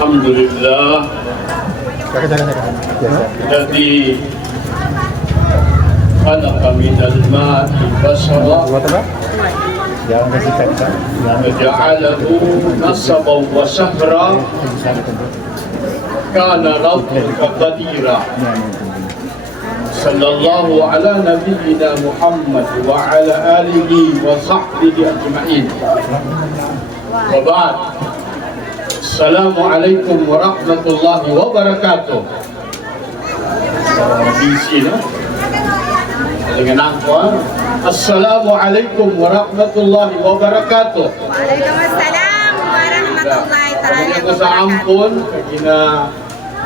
الحمد لله الذي خلق من الماء بشرا وجعله نسبا وشهرا كان ربك قديرا صلى الله على نبينا محمد وعلى آله وصحبه أجمعين وبعد السلام عليكم ورحمة الله وبركاته. Busy, no? Dengan ako, Assalamualaikum warahmatullahi wabarakatuh. Waalaikumsalam warahmatullahi ta'ala Ako sa ampon, kina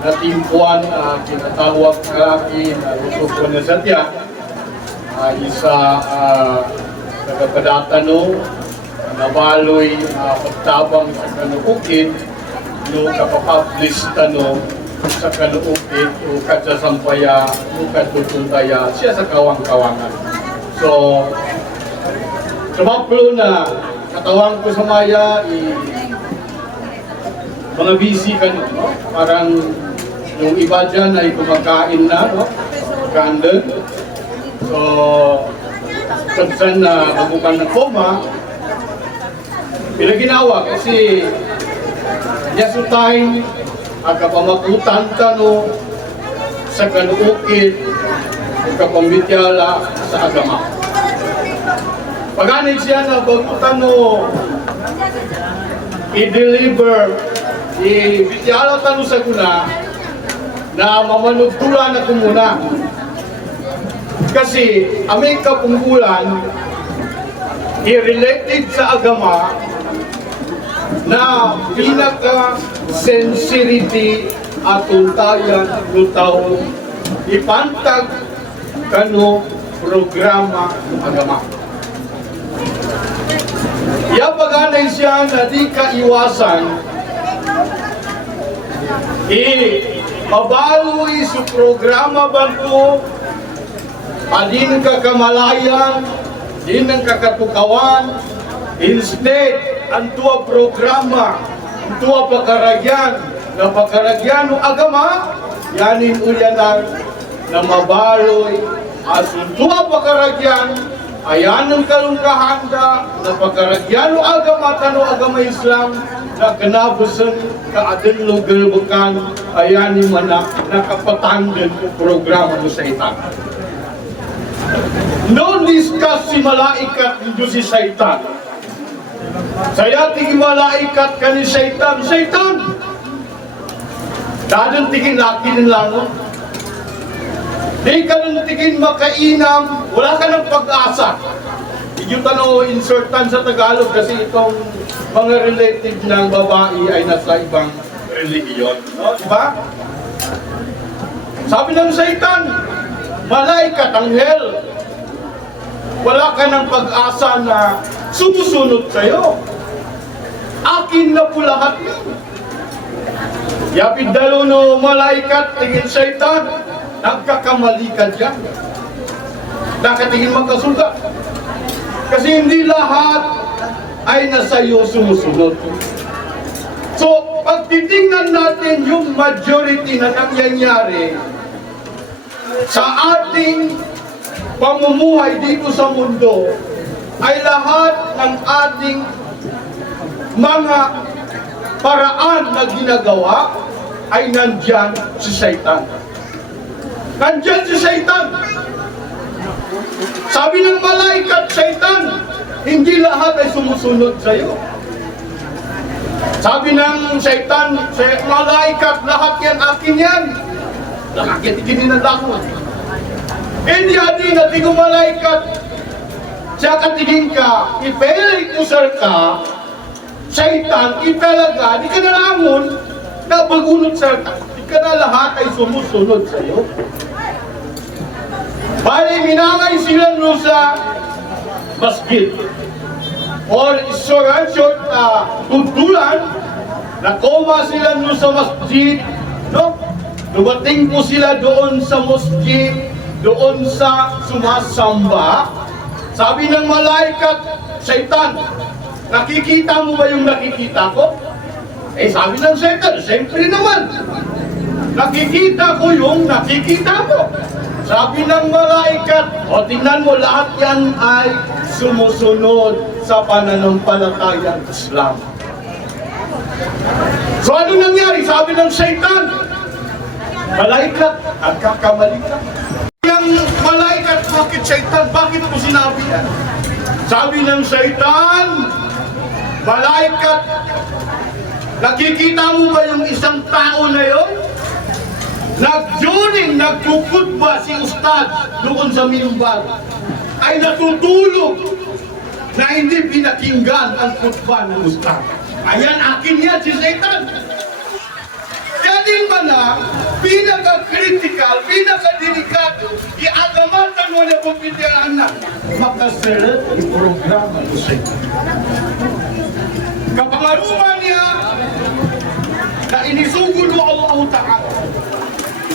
natimpuan, kinatawag kalaki na luto na sa tiyak. Isa nagpadatano, nabaloy, pagtabang sa kanukukit, no kapapublish tano sa kanukukit, o katsasampaya, o katutuntaya, siya sa kawang-kawangan. So, sumaplo na katawang ko sa maya, mga busy ka no? Parang yung iba dyan ay kumakain na, no? Candle. So, pagsan na mabukan ng koma, pinaginawa kasi yes time agapamakutan tano sa kanukit agapambityala sa agama. Pag-anay siya na bagutan mo i-deliver i-bityala tano sa guna na mamanugtulan ako muna kasi aming kapungkulan i-related sa agama na pinaka-sincerity at tuntayan ng taon ipantag kano programa ng agama. Iapaganay siya na di kaiwasan mabaloy sa programa ba ito adin ka kamalayan din ang kakatukawan instead ang tuwa programa, ang tuwa pakaragyan, na pakaragyan ng agama, yanin uyanan na mabaloy, as ang tuwa pakaragyan, ayan ang kalungkahanda, na pakaragyan ng agama, tanong agama Islam, na kanabusan ka atin lugar bukan, ayan yung manak, nakapatanggan ng programa mo sa itan. No discuss si malaikat nito si Satan. Saya tingin malaikat ka ni Satan. Satan! Dadang tingin laki ng langon. Di ka nang tingin makainam, wala ka ng pag-asa. Yung tanong insertan sa Tagalog kasi itong mga relative ng babae ay nasa ibang religion. No? Diba? Sabi ng Satan, malaikat, anghel, wala ka ng pag-asa na sumusunod sa'yo. Akin na po lahat yun. Yapid dalo no malaikat, tingin Satan, nagkakamali ka dyan. Nakatingin magkasuga. Kasi hindi lahat ay nasa'yo sumusunod. So, pag titingnan natin yung majority na nangyayari sa ating pamumuhay dito sa mundo, ay lahat ng ating mga paraan na ginagawa ay nandyan si Satan. Nandyan si Satan. Sabi ng malaikat, Satan, hindi lahat ay sumusunod sa iyo. Sabi ng Satan, malaikat, lahat yan, akin yan. Lahat yan, ikininadakot. Hindi atin natin kung malaikat, siya katingin ka, ipelay kusar ka, Satan, ipelaga, di ka na lamon, na bagunot sa ka, di ka na lahat ay sumusunod sa iyo. Bali, minangay sila no sa masjid. Or short tuntulan, nakoma sila no sa masjid, no? Dumating po sila doon sa masjid, doon sa sumasamba. Sabi ng malaikat, Satan, nakikita mo ba yung nakikita ko? Eh sabi ng Satan, siyempre naman, nakikita ko yung nakikita mo. Sabi ng malaikat, o tingnan mo, lahat yan ay sumusunod sa pananampalatayang Islam. So ano nangyari? Sabi ng Satan, malaikat, nagkakamali ka. Yung malaikat, bakit Satan? Bakit mo sinabi yan? Sabi ng Satan, malaikat, nakikita mo ba yung isang tao na yon? Nag-joining, nagkukutba si Ustad doon sa minbar, ay natutulog na hindi pinakinggan ang kutba ng Ustad. Ayan, akin yan si Satan. Kaya din ba na, pinaka-critical, pinaka-delikado, iagamatan mo na pagpitilaan na, makasalat ang programa ng Satan. Kapangaruman niya, na inisugod mo Allah Ta'ala.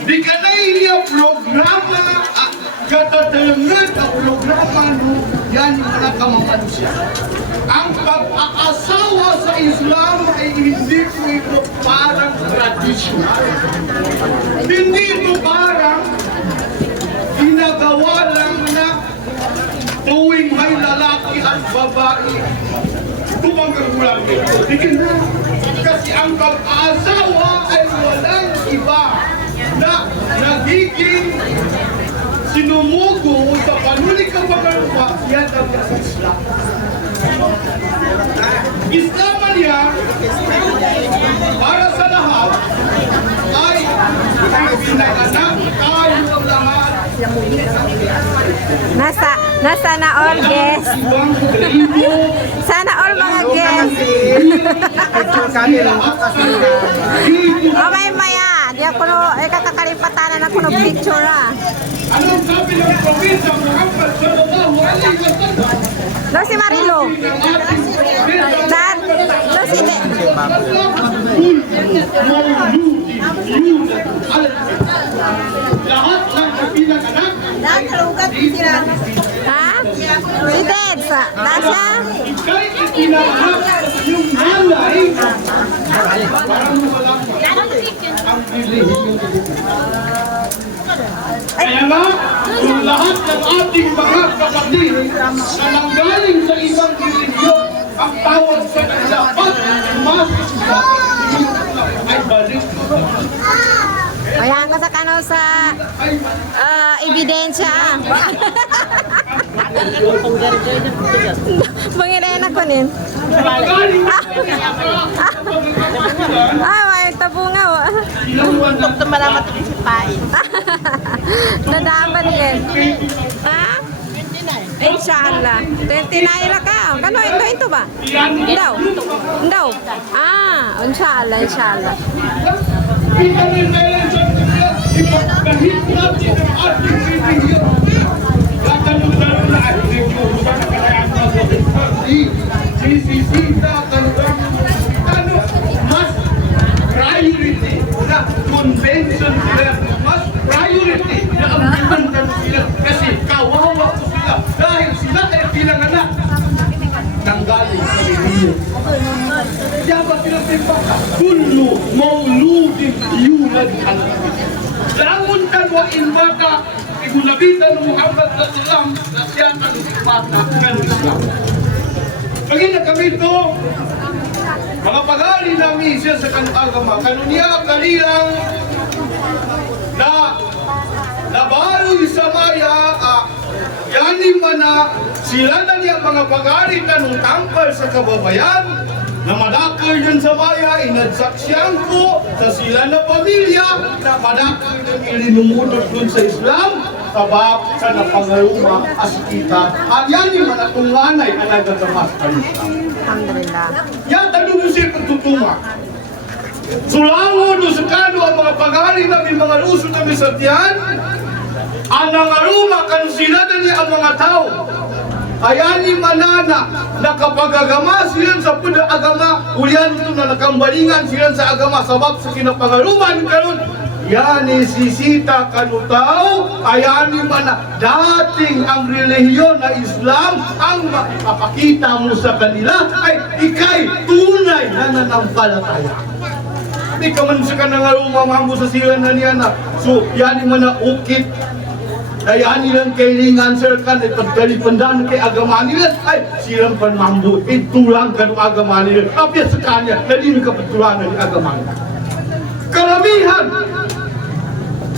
Di ka na niya programa, katatalangan ang programa no, yan yung nakamaman siya. Ang pag-aasawa sa Islam ay hindi po ito parang tradisyon. Hindi ito parang ginagawa lang na tuwing may lalaki at babae. Tumanggagulang ito. Tingin na. Kasi ang pag-aasawa ay walang iba na nagiging sinumugo sa panulik ng pagkalupa, yan ang nasa Islam. Islaman niya, para sa lahat, ay pinanganak tayo ang lahat. Nasa na all guest. Sana all mga guest. Okay, Maya. Di ako kakakalipatanan ako ng picture ah. Anong sabi ng Propeta Muhammad sallallahu alaihi wasallam? Lo si Marilo. Dan, lo si De. Lahat ng pinanganak Ha? Si Ted. Dasha? ikay ipinanganak yung nanay parang walang ang relihiyon. Kaya nga, yung lahat ng ating mga kapatid na nanggaling sa ibang relihiyon, ang tawag sa kanila, pag-masisya, ay balik. Ayan ka sa kano sa ebidensya. Bangirayan ako nin. May tabungaw. Untuk malamat din si Pai. Nadaman yan. Ha? Inshallah. 29 ra ka. Kano ito ba? Daw. Daw. Inshallah, inshallah. Kita rin meron sa kanila, ipagkahit natin ang ating relihiyon. Katanong-tanong na ay relihiyon, ba na kaya ang sisisita, ano, mas priority na convention sila, mas priority na ambimentan sila, kasi kawawa ko sila, dahil sila ay pinanganak ng galing sa relihiyon. Kaya ba pinagtimpa? Kullu mauludin yulad al-Nabi. Languntan wa ilmata, igulabitan Muhammad sallam na siya ang ilmata ng Islam. Pagin na kami ito, mga pag-ali namin siya sa kanagama, kanuniya kanilang na nabaroy sa maya, yanin man na sila na niya mga pag-ali na nung tangkal sa kababayan, na madakal yun sa maya, inadsaksyan ko sa sila na pamilya na madakal yun ilinumudot dun sa Islam, sabab sa napangaruma as kita. At yan yung manatunganay na nagagamas ka Islam. Alhamdulillah. Yan, tanong mo siya pagtutuma. Sulangon o sa kano ang mga pag-ari namin, mga luso namin sa tiyan, ang nangaruma kan sila na niya ang mga tao. Ayani manana na kapag agama sila sa puda agama, ulian ito na nakambalingan sila sa agama sabab sa kinapangaruman karon yani sisita kanutaw, ayani man na dating ang relihiyon na Islam, ang makipapakita mo sa kanila ay ikay tunay na nanampalataya. Di ka man sa kanang mamambo sa sila na niya na, so yani man na ukit, kaya nilang kailangan sir kan pagdalipandan kay agaman nila ay silang panmambu itulang kan agaman nila tapi sa kanya dali ka patulangan ni agaman karamihan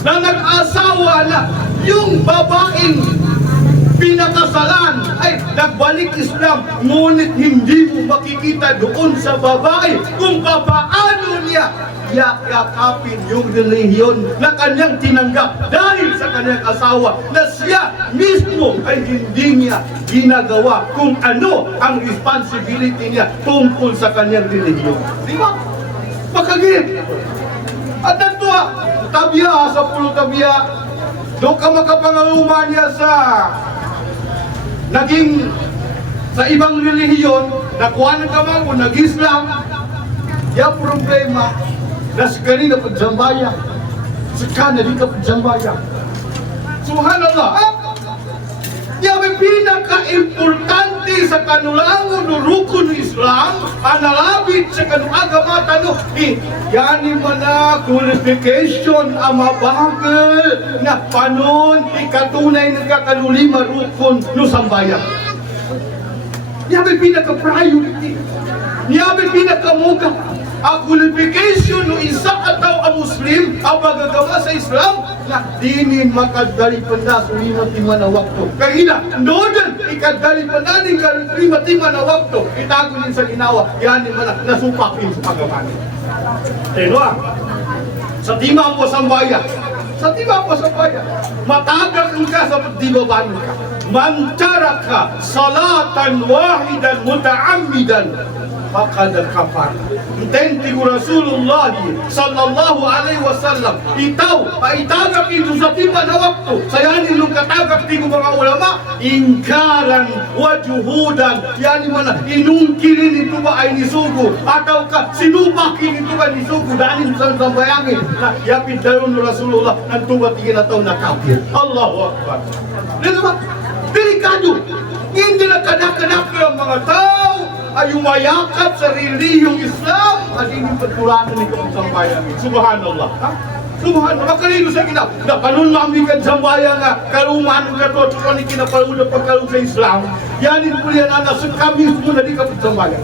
na nag-asawa na yung babaeng pinakasalan ay nagbalik Islam ngunit hindi mo makikita doon sa babae kung paano niya yakapin yung relihiyon na kanyang tinanggap dahil sa kanyang asawa na siya mismo ay hindi niya ginagawa kung ano ang responsibility niya tungkol sa kanyang relihiyon. Di ba? Makagit. At nanto, tabiya sa pulo tabiya, doon ka makapangaluma niya sa naging sa ibang relihiyon, nakuha na ka man kung nag-Islam, yung problema, nasa kanina pagzambaya, sa kanan di ka pagzambaya. Subhanallah, yung pinaka-importante sa kanulangon o rukun ng Islam, analabit sa kanuagamata no, yani man na qualification ang mabagal na panon ikatunay ng kakalulima rukun no sambayan. Yung pinaka-priority, yung pinaka-muga, ang qualification ng isa ataw ang Muslim ang magagawa sa Islam na dinin makadali panda sa lima-tima na wakto. Kaya noon ikadali panda ng lima-tima na wakto itago din sa ginawa yan man nasupakin sa pagamanin. Sa tima mo sa bayan, sa tima mo sa bayan, matagak ka sa pagdibaban ka. Man taraka salatan wahidan mutaammidan faqad kafar. Intenti ko Rasulullah sallallahu alaihi wasallam paitagap ito sa tiba na wakto sayanin nung katagap ito mga ulama ingkaran wa juhudan yani man inungkirin ito ba ay nisugo ataw ka sinubakin ito ba nisugo dahil sa sambayangin na yapid dayon Rasulullah ng tuwa tingin na taon na kafir. Allahu Akbar. Dito ba? Delikado. Hindi na kanak-kanak ng mga tao ay umayakap sa relihiyong Islam at hindi pagtulanan nito ang sambayan. Subhanallah. Ha? Subhanallah. Makalino sa gina. Napanun mamikan sambayan nga karuman ng gato at kung kinapalunan pagkalong sa Islam. Yanin po yan na sa kamis mo na di kapag sambayan.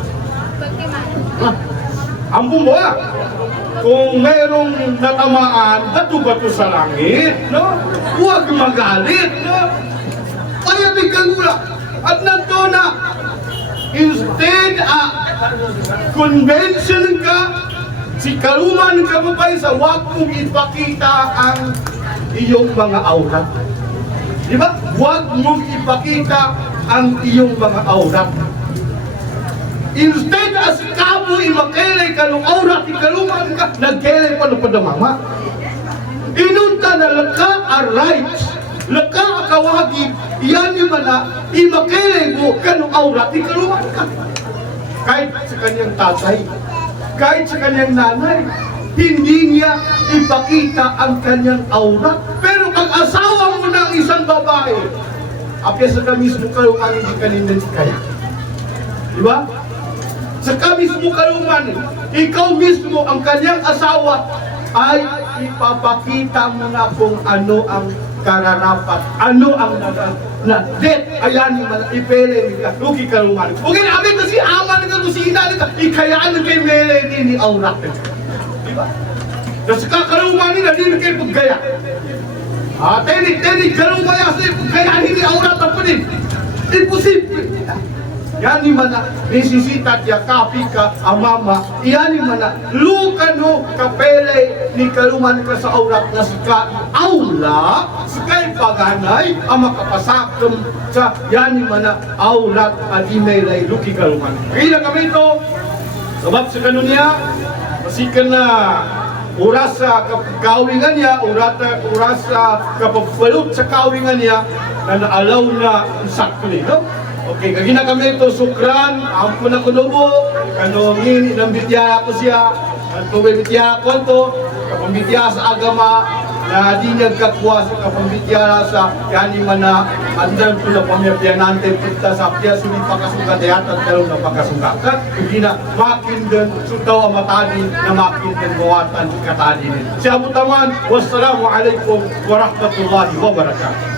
Ha? Ang bumba. Kung mayroong natamaan, bato-bato sa langit, no? Huwag magalit, no? Kaya bigyan mo na. At nanto na, instead, convention ka, si karuman ka mo ba sa wag mong ipakita ang iyong mga aurat. Di ba? Wag mong ipakita ang iyong mga aurat. Instead, as kamo imakelay ka ng aurat, ikaruman ka, nagkelay pa ng padamama. Inunta na laka a rights. Laka akawagi, iyan yung mana, imakelay mo kanong aurat, ikaruman ka. Kahit sa kanyang tatay, kahit sa kanyang nanay, hindi niya ipakita ang kanyang aurat. Pero pag asawa mo ng isang babae, apya sa kamis mo karuman, hindi kaninin kaya. Diba? Sa kamis mo karuman, ikaw mismo ang kanyang asawa, ay ipapakita mo na kung ano ang kararapat, ano ang debt, ayan yung ipele nila, luki karuman. Okay, namin kasi aman nga to si ina nila, ikayaan na kay mele ni aurat. Diba? Kasi kakaruman nila, hindi kayo paggaya. Tenik, karumaya sa paggayahin ni aurat po din. Imposible. Yan ni mana, nisisitat ya kapi ka amama, yan ni mana, lukano kapele ni kaluman ka sa aurat na sika aula, sikay paganay, ang makapasakam sa yan ni mana, aurat at imelay luki kaluman. Kaya kami ito, sabab sa kanunya, masikan na oras sa kawingan niya, oras sa kapagbalot sa kawingan niya, na naalaw na sakli, no? Okay, kagina kami ito, sukran, ampo na kunubo, kanongin, inambitya ako siya, at kung may bitya ako ito, kapambitya sa agama na di nagkakwa sa kapambitya sa yani man na andang ko na pamiyapyanante kita sa pya sumi pakasugat at talong na pakasugat hindi na makindan sutaw amatani na makindan buwatan katani siya mutaman wassalamu alaikum warahmatullahi wabarakatuh.